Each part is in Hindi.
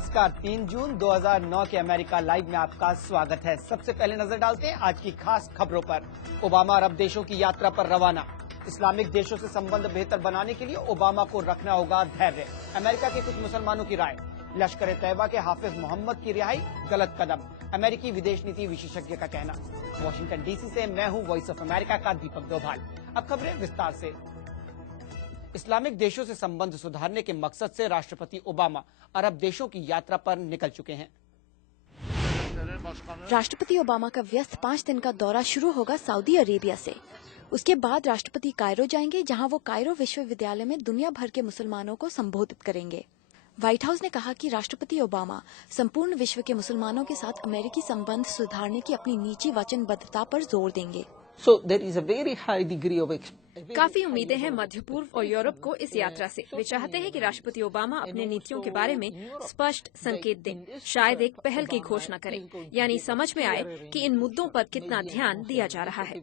नमस्कार। 3 जून 2009 के अमेरिका लाइव में आपका स्वागत है। सबसे पहले नजर डालते हैं आज की खास खबरों पर। ओबामा अरब देशों की यात्रा पर रवाना। इस्लामिक देशों से संबंध बेहतर बनाने के लिए ओबामा को रखना होगा धैर्य। अमेरिका के कुछ मुसलमानों की राय। लश्कर तैयबा के हाफिज मोहम्मद की रिहाई गलत कदम, अमेरिकी विदेश नीति विशेषज्ञ का कहना। वॉशिंगटन डीसी से मैं हूं वॉइस ऑफ अमेरिका का दीपक डोभाल। अब खबरें विस्तार से। इस्लामिक देशों से संबंध सुधारने के मकसद से राष्ट्रपति ओबामा अरब देशों की यात्रा पर निकल चुके हैं। राष्ट्रपति ओबामा का व्यस्त 5 दिन का दौरा शुरू होगा सऊदी अरेबिया से। उसके बाद राष्ट्रपति कायरो जाएंगे, जहां वो कायरो विश्वविद्यालय में दुनिया भर के मुसलमानों को संबोधित करेंगे। व्हाइट हाउस ने कहा कि राष्ट्रपति ओबामा संपूर्ण विश्व के मुसलमानों के साथ अमेरिकी संबंध सुधारने की अपनी निजी वचनबद्धता पर जोर देंगे। काफी उम्मीदें हैं मध्य पूर्व और यूरोप को इस यात्रा से। वे चाहते हैं कि राष्ट्रपति ओबामा अपने नीतियों के बारे में स्पष्ट संकेत दें, शायद एक पहल की घोषणा करें, यानी समझ में आए कि इन मुद्दों पर कितना ध्यान दिया जा रहा है।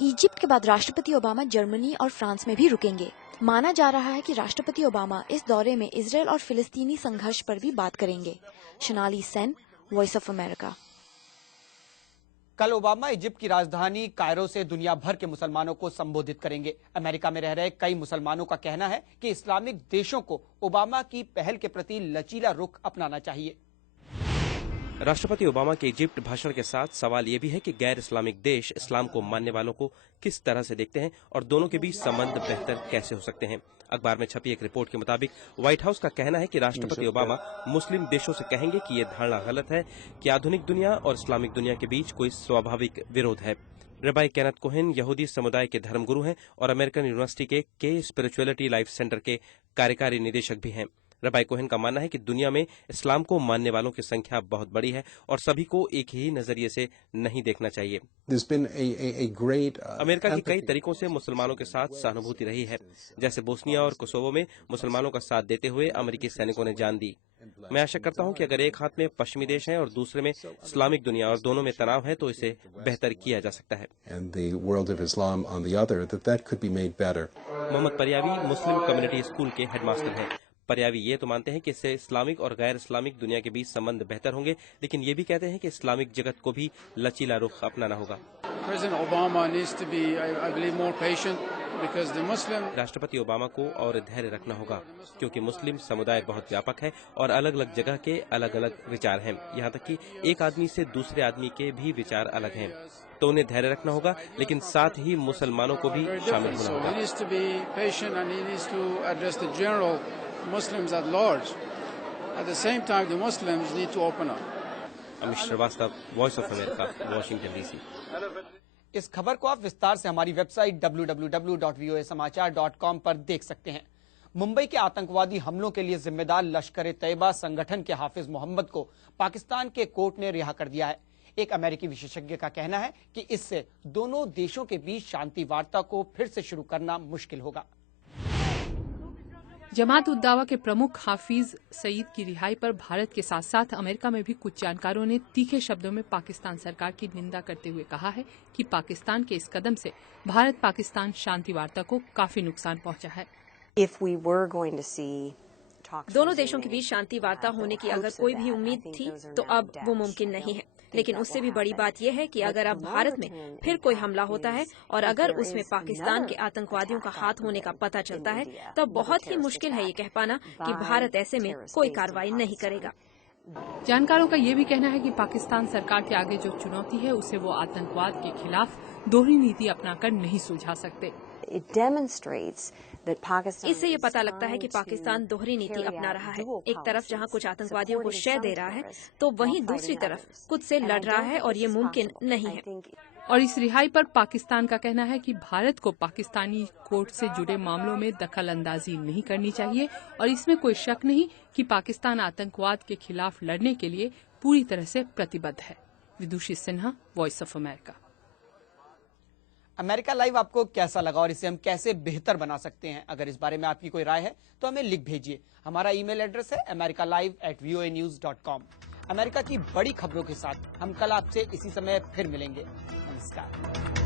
इजिप्ट के बाद राष्ट्रपति ओबामा जर्मनी और फ्रांस में भी रुकेंगे। माना जा रहा है कि राष्ट्रपति ओबामा इस दौरे में इजरायल और फिलिस्तीनी संघर्ष पर भी बात करेंगे। Shanali Sen, voice of America. कल ओबामा इजिप्ट की राजधानी कायरो से दुनिया भर के मुसलमानों को संबोधित करेंगे। अमेरिका में रह रहे कई मुसलमानों का कहना है कि इस्लामिक देशों को ओबामा की पहल के प्रति लचीला रुख अपनाना चाहिए। राष्ट्रपति ओबामा के इजिप्ट भाषण के साथ सवाल ये भी है कि गैर इस्लामिक देश इस्लाम को मानने वालों को किस तरह से देखते हैं और दोनों के बीच संबंध बेहतर कैसे हो सकते हैं। अखबार में छपी एक रिपोर्ट के मुताबिक व्हाइट हाउस का कहना है कि राष्ट्रपति ओबामा मुस्लिम देशों से कहेंगे कि ये धारणा गलत है कि आधुनिक दुनिया और इस्लामिक दुनिया के बीच कोई स्वाभाविक विरोध है। रबाई केनेथ कोहेन यहूदी समुदाय के धर्मगुरु हैं और अमेरिकन यूनिवर्सिटी के स्पिरिचुअलिटी लाइफ सेंटर के कार्यकारी निदेशक भी हैं। रबाई कोहेन का मानना है कि दुनिया में इस्लाम को मानने वालों की संख्या बहुत बड़ी है और सभी को एक ही नजरिए से नहीं देखना चाहिए। अमेरिका की कई तरीकों से मुसलमानों के साथ सहानुभूति रही है, जैसे बोस्निया और कोसोवो में मुसलमानों का साथ देते हुए अमेरिकी सैनिकों ने जान दी। मैं आशा करता हूं कि अगर एक हाथ में पश्चिमी देश है और दूसरे में इस्लामिक दुनिया और दोनों में तनाव है तो इसे बेहतर किया जा सकता है। मोहम्मद परियावी मुस्लिम कम्युनिटी स्कूल के हेडमास्टर हैं। परियावी ये तो मानते हैं कि इससे इस्लामिक और गैर इस्लामिक दुनिया के बीच संबंध बेहतर होंगे, लेकिन ये भी कहते हैं कि इस्लामिक जगत को भी लचीला रुख अपनाना होगा। राष्ट्रपति ओबामा को और धैर्य रखना होगा, क्योंकि मुस्लिम समुदाय बहुत व्यापक है और अलग अलग जगह के अलग अलग विचार हैं। यहाँ तक कि एक आदमी से दूसरे आदमी के भी विचार अलग हैं, तो उन्हें धैर्य रखना होगा, लेकिन साथ ही मुसलमानों को भी शामिल होना होगा। Muslims at large. At the same time, the Muslims need to open up. Amit Shrivastava, voice of America, Washington DC. इस खबर को आप विस्तार से हमारी वेबसाइट www.voasamaachar.com पर देख सकते हैं। मुंबई के आतंकवादी हमलों के लिए जिम्मेदार लश्कर तैयबा संगठन के हाफिज मोहम्मद को पाकिस्तान के कोर्ट ने रिहा कर दिया है। एक अमेरिकी विशेषज्ञ का कहना है कि इससे दोनों देशों के बीच शांति वार्ता को फिर से शुरू करना मुश्किल होगा। जमात उद दावा के प्रमुख हाफिज सईद की रिहाई पर भारत के साथ साथ अमेरिका में भी कुछ जानकारों ने तीखे शब्दों में पाकिस्तान सरकार की निंदा करते हुए कहा है कि पाकिस्तान के इस कदम से भारत पाकिस्तान शांति वार्ता को काफी नुकसान पहुंचा है। दोनों देशों के बीच शांति वार्ता होने की अगर कोई भी उम्मीद थी तो अब वो मुमकिन नहीं है। लेकिन उससे भी बड़ी बात यह है कि अगर अब भारत में फिर कोई हमला होता है और अगर उसमें पाकिस्तान के आतंकवादियों का हाथ होने का पता चलता है, तो बहुत ही मुश्किल है ये कह पाना कि भारत ऐसे में कोई कार्रवाई नहीं करेगा। जानकारों का ये भी कहना है कि पाकिस्तान सरकार के आगे जो चुनौती है उसे वो आतंकवाद के खिलाफ दोहरी नीति अपनाकर नहीं सुलझा सकते। इससे ये पता लगता है कि पाकिस्तान दोहरी नीति अपना रहा है। एक तरफ जहां कुछ आतंकवादियों को शय दे रहा है, तो वहीं दूसरी तरफ खुद से लड़ रहा है और ये मुमकिन नहीं है। और इस रिहाई पर पाकिस्तान का कहना है कि भारत को पाकिस्तानी कोर्ट से जुड़े मामलों में दखल अंदाजी नहीं करनी चाहिए और इसमें कोई शक नहीं कि पाकिस्तान आतंकवाद के खिलाफ लड़ने के लिए पूरी तरह से प्रतिबद्ध है। Vidushi Sinha, voice of America. America live आपको कैसा लगा और इसे हम कैसे बेहतर बना सकते हैं? अगर इस बारे में आपकी कोई राय है तो हमें लिख भेजिए। हमारा ईमेल एड्रेस है americalive@voanews.com। अमेरिका की बड़ी खबरों के साथ हम कल आपसे इसी समय फिर मिलेंगे। नमस्कार।